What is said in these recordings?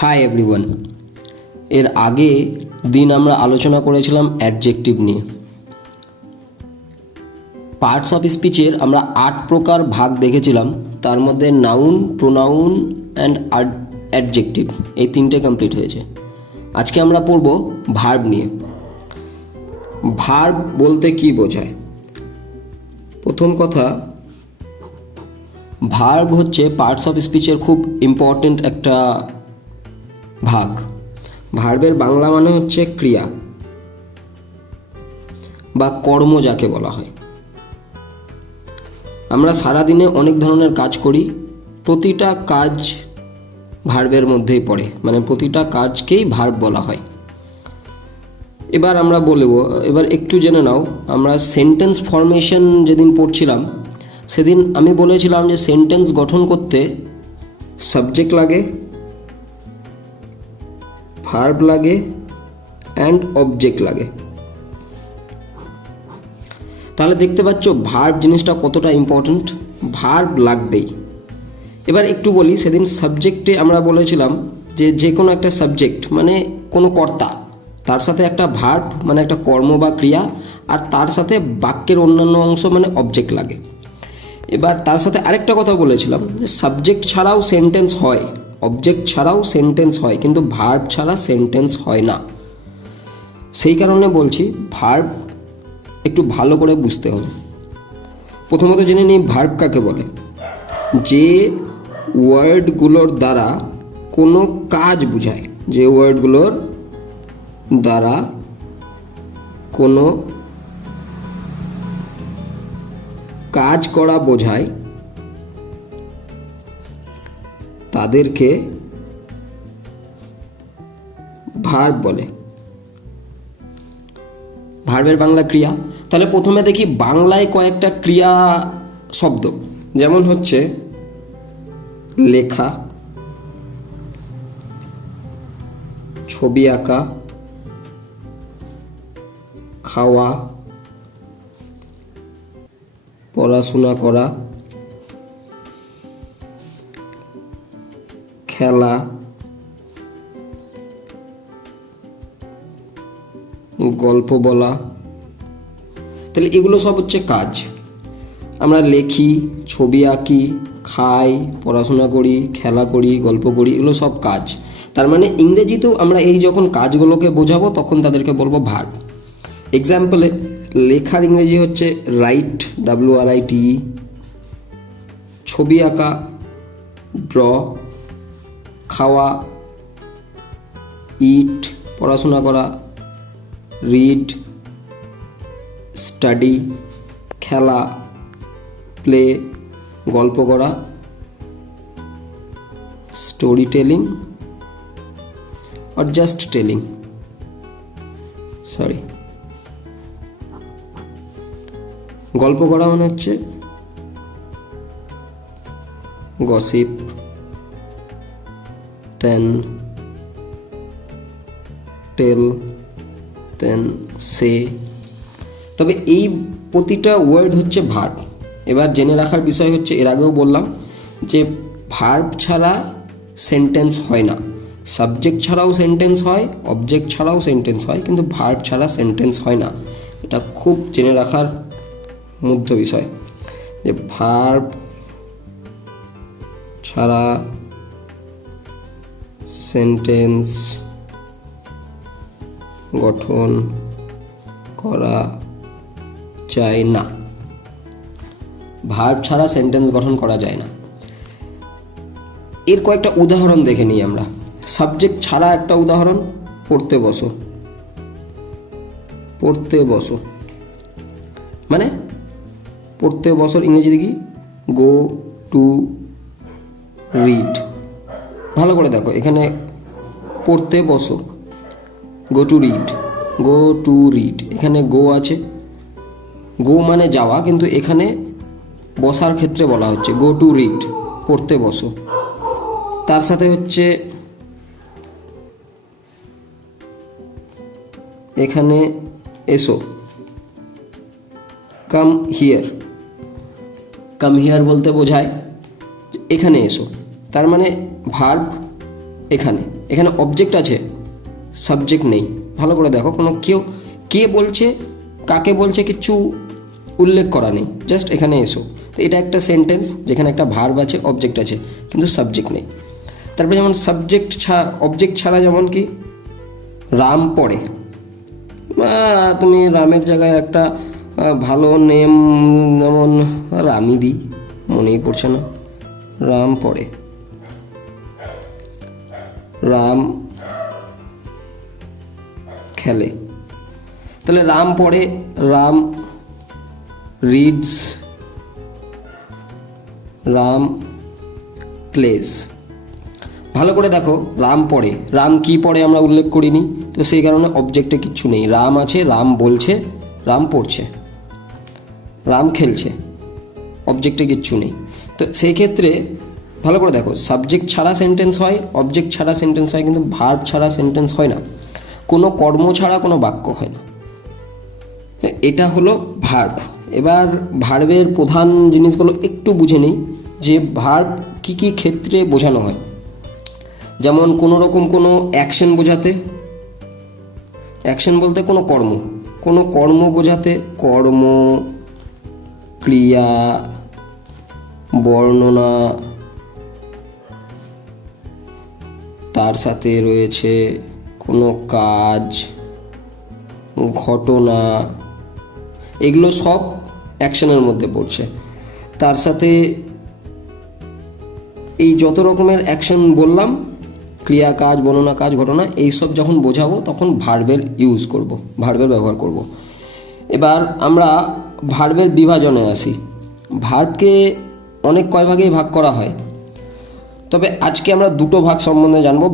Hi everyone. এর আগে দিন আমরা আলোচনা করেছিলাম অ্যাডজেক্টিভ নিয়ে। পার্টস অফ স্পিচের আমরা 8 প্রকার ভাগ দেখেছিলাম। তার মধ্যে নাউন, প্রোনাউন অ্যান্ড অ্যাডজেক্টিভ এই 3টে কমপ্লিট হয়েছে। আজকে আমরা পড়ব ভার্ব নিয়ে। ভার্ব বলতে কি বোঝায়? প্রথম কথা, ভার্ব হচ্ছে পার্টস অফ স্পিচের খুব ইম্পর্টেন্ট একটা ভাগ। ভার্বের বাংলা মানে হচ্ছে ক্রিয়া বা কর্ম যাকে বলা হয়। আমরা সারাদিনে অনেক ধরনের কাজ করি, প্রতিটা কাজ ভার্বের মধ্যেই পড়ে, মানে প্রতিটা কাজকেই ভার্ব বলা হয়। এবার আমরা বলবো, এবার একটু জেনে নাও, আমরা সেন্টেন্স ফরমেশন যেদিন পড়ছিলাম সেদিন আমি বলেছিলাম যে সেন্টেন্স গঠন করতে সাবজেক্ট লাগে, ভার্ব লাগে অ্যান্ড অবজেক্ট লাগে। তাহলে দেখতে পাচ্ছ ভার্ব জিনিসটা কতটা ইম্পর্ট্যান্ট। ভার্ব লাগবেই। এবার একটু বলি, সেদিন সাবজেক্টে আমরা বলেছিলাম যে কোনো একটা সাবজেক্ট মানে কোনো কর্তা, তার সাথে একটা ভার্ব মানে একটা কর্ম বা ক্রিয়া, আর তার সাথে বাক্যের অন্যান্য অংশ মানে অবজেক্ট লাগে। এবার তার সাথে আরেকটা কথা বলেছিলাম যে সাবজেক্ট ছাড়াও সেন্টেন্স হয়, অবজেক্ট ছাড়াও সেন্টেন্স হয়, কিন্তু ভার্ব ছাড়া সেন্টেন্স হয় না। সেই কারণে বলছি ভার্ব একটু ভালো করে বুঝতে হবে। প্রথমত জেনে নিই ভার্ব কাকে বলে। যে ওয়ার্ডগুলোর দ্বারা কোনো কাজ বোঝায়, যে ওয়ার্ডগুলোর দ্বারা কোনো কাজ করা বোঝায় তাদেরকে ভার্ব বলে। ভার্বের বাংলা ক্রিয়া। তাহলে প্রথমে দেখি বাংলায় কয়েকটা ক্রিয়া শব্দ, যেমন হচ্ছে লেখা, ছবি আঁকা, খাওয়া, পড়াশোনা করা, খেলা, গল্প বলা। তাহলে এগুলো সব হচ্ছে কাজ। আমরা লেখি, ছবি আঁকি, খাই, পড়াশোনা করি, খেলা করি, গল্প করি, এগুলো সব কাজ। তার মানে ইংরেজিতেও আমরা এই যখন কাজগুলোকে বোঝাবো তখন তাদেরকে বলবো ভার্ব। এক্সাম্পলে লেখার ইংরেজি হচ্ছে রাইট, WRITE, ছবি আঁকা ড্র, খাওয়া ইট, পড়াশোনা করা রিড, স্টাডি, খেলা প্লে, গল্প করা স্টোরি টেলিং আর জাস্ট টেলিং, সরি। গল্প করা মানে হচ্ছে গসিপ, দেন টেল, দেন সে। তবে এই প্রতিটা ওয়ার্ড হচ্ছে ভার্ব। এবার জেনে রাখার বিষয় হচ্ছে, এর আগেও বললাম যে ভার্ব ছাড়া সেন্টেন্স হয় না। সাবজেক্ট ছাড়াও সেন্টেন্স হয়, অবজেক্ট ছাড়াও সেন্টেন্স হয়, কিন্তু ভার্ব ছাড়া সেন্টেন্স হয় না। এটা খুব জেনে রাখার মধ্য বিষয় যে ভার্ব ছাড়া সেন্টেন্স গঠন করা যায় না। ভার্ব ছাড়া সেন্টেন্স গঠন করা যায় না। এর কয়েকটা উদাহরণ দেখে নিই আমরা। সাবজেক্ট ছাড়া একটা উদাহরণ, পড়তে বসো। পড়তে বসো মানে পড়তে বসোর ইংরেজি দেখি গো টু রিড। ভালো করে দেখো, এখানে পড়তে বসো, go to read, go to read, এখানে গো আছে, গো মানে যাওয়া, কিন্তু এখানে বসার ক্ষেত্রে বলা হচ্ছে গো টু রিড, পড়তে বসো। তার সাথে হচ্ছে এখানে এসো, কাম হিয়ার। কাম হিয়ার বলতে বোঝায় এখানে এসো। তার মানে ভার্ব এখানে এখানে অবজেক্ট আছে, সাবজেক্ট নেই। ভালো করে দেখো, কোনো কে বলছে, কাকে বলছে কিচ্ছু উল্লেখ করা নেই, জাস্ট এখানে এসো। তো এটা একটা সেন্টেন্স যেখানে একটা ভার্ব আছে, অবজেক্ট আছে, কিন্তু সাবজেক্ট নেই। তারপরে যেমন অবজেক্ট ছাড়া যেমন কি রাম পড়ে, তুমি রামের জায়গায় একটা ভালো নেম যেমন রামই দিই, মনেই পড়ছে না। রাম পড়ে, রাম খেলে, তাহলে রাম পড়ে, রাম রিডস, রাম প্লেস। ভালো করে দেখো, রাম পড়ে, রাম কি পড়ে আমরা উল্লেখ করিনি, তো সেই কারণে অবজেক্টে কিচ্ছু নেই। রাম আছে, রাম বলছে, রাম পড়ছে, রাম খেলছে, অবজেক্টে কিচ্ছু নেই। তো সেই ক্ষেত্রে ভালো করে দেখো, সাবজেক্ট ছাড়া সেন্টেন্স হয়, অবজেক্ট ছাড়া সেন্টেন্স হয়, কিন্তু ভার্ব ছাড়া সেন্টেন্স হয় না, কোনো কর্ম ছাড়া কোনো বাক্য হয় না। এটা হলো ভার্ব। এবার ভার্বের প্রধান জিনিসগুলো একটু বুঝে নিই, যে ভার্ব কী কী ক্ষেত্রে বোঝানো হয়। যেমন কোনো রকম কোনো অ্যাকশন বোঝাতে, অ্যাকশন বলতে কোনো কর্ম বোঝাতে, কর্ম, ক্রিয়া, বর্ণনা, তার সাথে রয়েছে কোনো কাজ, ঘটনা, এগুলো সব অ্যাকশনের মধ্যে পড়ছে। তার সাথে এই যত রকমের অ্যাকশন বললাম, ক্রিয়া, কাজ, বর্ণনা, কাজ, ঘটনা, এইসব যখন বোঝাবো তখন ভার্বের ভার্বের ব্যবহার করব। এবার আমরা ভার্বের বিভাজনে আসি। ভার্বকে অনেক কয় ভাগেই ভাগ করা হয়, তবে আজকে আমরা দুটো ভাগ সম্বন্ধে জানবো,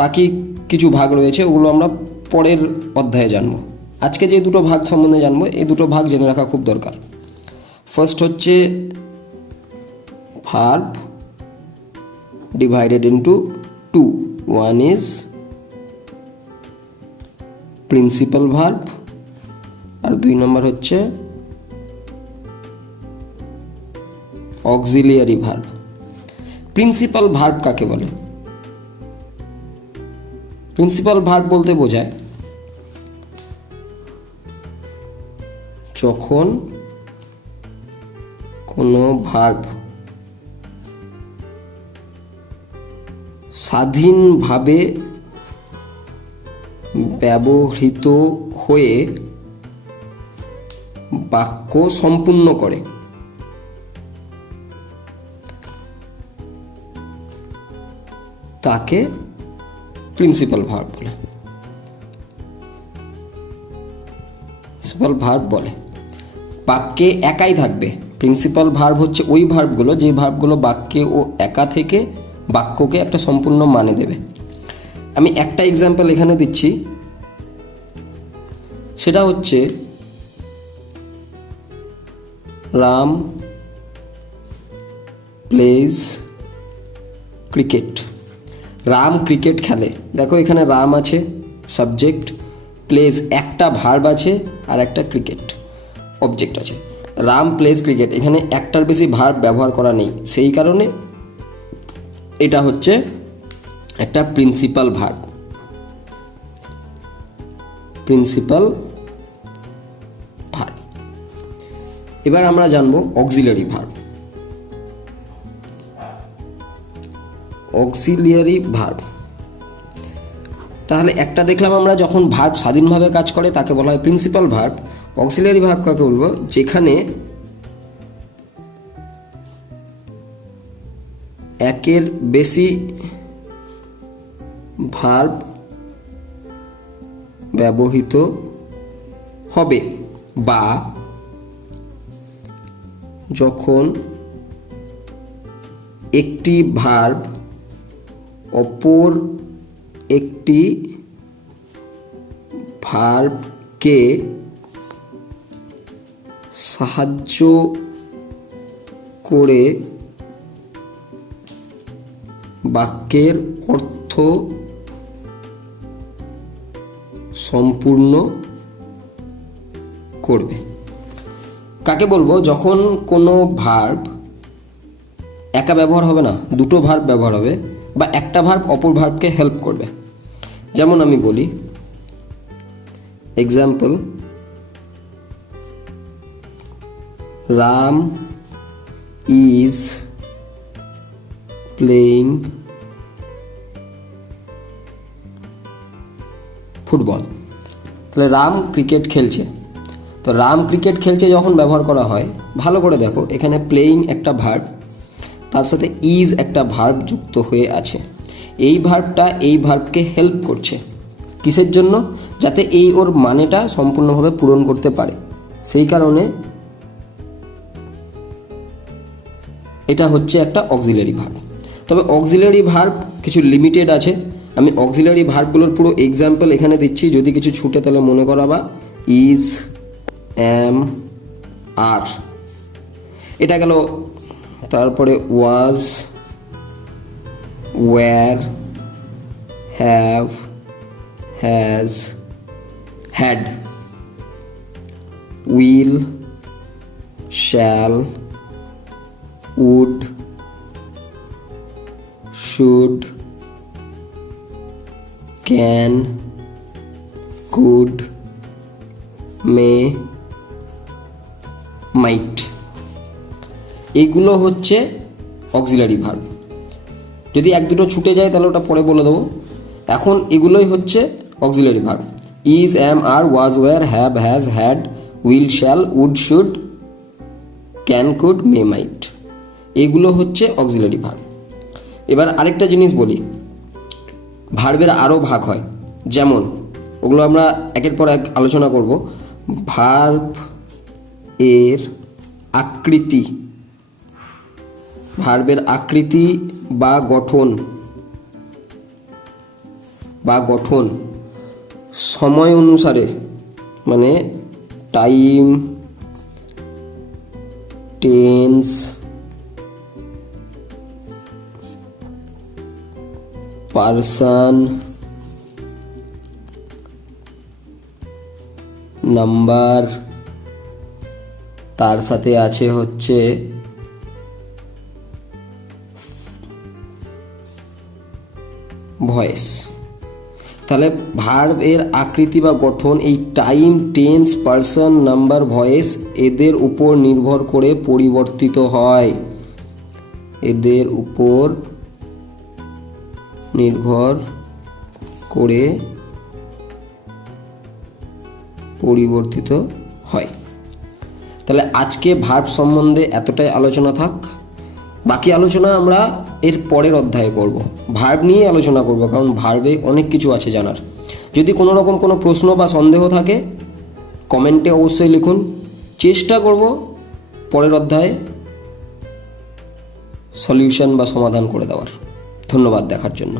বাকি কিছু ভাগ রয়েছে, ওগুলো আমরা পরের অধ্যায়ে জানবো। আজকে যে দুটো ভাগ সম্বন্ধে জানবো, এই দুটো ভাগ জেনে রাখা খুব দরকার। ফার্স্ট হচ্ছে verb divided into two. One is principal verb আর 2 নম্বর হচ্ছে auxiliary verb. প্রিন্সিপাল ভার্ব কাকে বলে? প্রিন্সিপাল ভার্ব বলতে বোঝায় যখন কোনো ভার্ব স্বাধীনভাবে ব্যবহৃত হয়ে বাক্য সম্পূর্ণ করে, তাকে প্রিন্সিপাল ভার্ব বলে। প্রিন্সিপাল ভার্ব বলে বাক্যে একাই থাকবে। প্রিন্সিপাল ভার্ব হচ্ছে ওই ভার্বগুলো, যে ভার্বগুলো বাক্যে ও একা থেকে বাক্যকে একটা সম্পূর্ণ মানে দেবে। আমি একটা এক্সাম্পল এখানে দিচ্ছি, সেটা হচ্ছে Ram plays cricket. Ram cricket খেলে। দেখো এখানে রাম আছে সাবজেক্ট, প্লেজ একটা ভার্ব আছে, আর একটা ক্রিকেট অবজেক্ট আছে। রাম প্লেজ ক্রিকেট, এখানে একটার বেশি ভার্ব ব্যবহার করা নেই, সেই কারণে এটা হচ্ছে একটা প্রিন্সিপাল ভার্ব। Principal verb. এবার আমরা জানবো অক্সিলিয়ারি ভার্ব। অক্সিলিয়ারি ভার্ব, তাহলে একটা দেখলাম আমরা, যখন ভার্ব স্বাধীনভাবে কাজ করে তাকে বলা হয় প্রিন্সিপাল ভার্ব। অক্সিলিয়ারি ভার্ব কাকে বলবো? যেখানে একের বেশি ভার্ব ব্যবহৃত হবে, বা যখন একটি ভার্ব অপর একটি ভার্বকে সাহায্য করে বাক্যের অর্থ সম্পূর্ণ করবে। কাকে বলবো? যখন কোনো ভার্ব একা ব্যবহার হবে না, দুটো ভার্ব ব্যবহার হবে, বা একটা ভার্ব অপর ভার্বকে হেল্প করবে। যেমন আমি বলি example, Ram is playing football. তাহলে রাম ক্রিকেট খেলছে। তো রাম ক্রিকেট খেলছে যখন ব্যবহার করা হয়, ভালো করে দেখো এখানে প্লেইং একটা ভার্ব, তার সাথে ইজ একটা ভার্ব যুক্ত হয়ে আছে। এই ভার্বটা এই ভার্বকে হেল্প করছে কিসের জন্য? যাতে এই ওর মানেটা সম্পূর্ণভাবে পূরণ করতে পারে। সেই কারণে এটা হচ্ছে একটা অক্সিলারি ভার্ব। তবে অক্সিলারি ভার্ব কিছু লিমিটেড আছে। আমি অক্সিলারি ভার্বগুলোর পুরো এক্সাম্পল এখানে দিচ্ছি, যদি কিছু ছুটে তাহলে মনে করাবা। ইজ, অ্যাম, আর, এটা গেল। তারপরে was, were, have, has, had, will, shall, would, should, can, could, may, might. এগুলো হচ্ছে অক্সিলারি ভার্ব। যদি এক দুটো ছুটে যায় তাহলে ওটা পরে বলে দেবো। এখন এগুলোই হচ্ছে auxiliary verb. Is, am, are, was, were, have, has, had, will, shall, would, should, can, could, may, might. এগুলো হচ্ছে অক্সিলারি ভার্ব। এবার আরেকটা জিনিস বলি, ভার্বের আরও ভাগ হয়। যেমন ওগুলো আমরা একের পর এক আলোচনা করব। ভার্ব এর আকৃতি, ভার্বের আকৃতি বা গঠন সময় অনুসারে, মানে টাইম, টেন্স, পারসন, নাম্বার, তার সাথে আছে হচ্ছে ভয়েস। তাহলে ভার্ব এর আকৃতি বা গঠন এই time, tense, person, number, voice এদের উপর নির্ভর করে পরিবর্তিত হয়। এদের উপর নির্ভর করে পরিবর্তিত হয়। তাহলে আজকে ভার্ব সম্বন্ধে এতটাই আলোচনা থাক। বাকি আলোচনা আমরা এর পরের অধ্যায়ে করব। ভার্ব নিয়ে আলোচনা করব, কারণ ভার্বে অনেক কিছু আছে জানার। যদি কোনো রকম কোনো প্রশ্ন বা সন্দেহ থাকে কমেন্টে অবশ্যই লিখুন। চেষ্টা করব পরের অধ্যায়ে সলিউশন বা সমাধান করে দেওয়ার। ধন্যবাদ দেখার জন্য।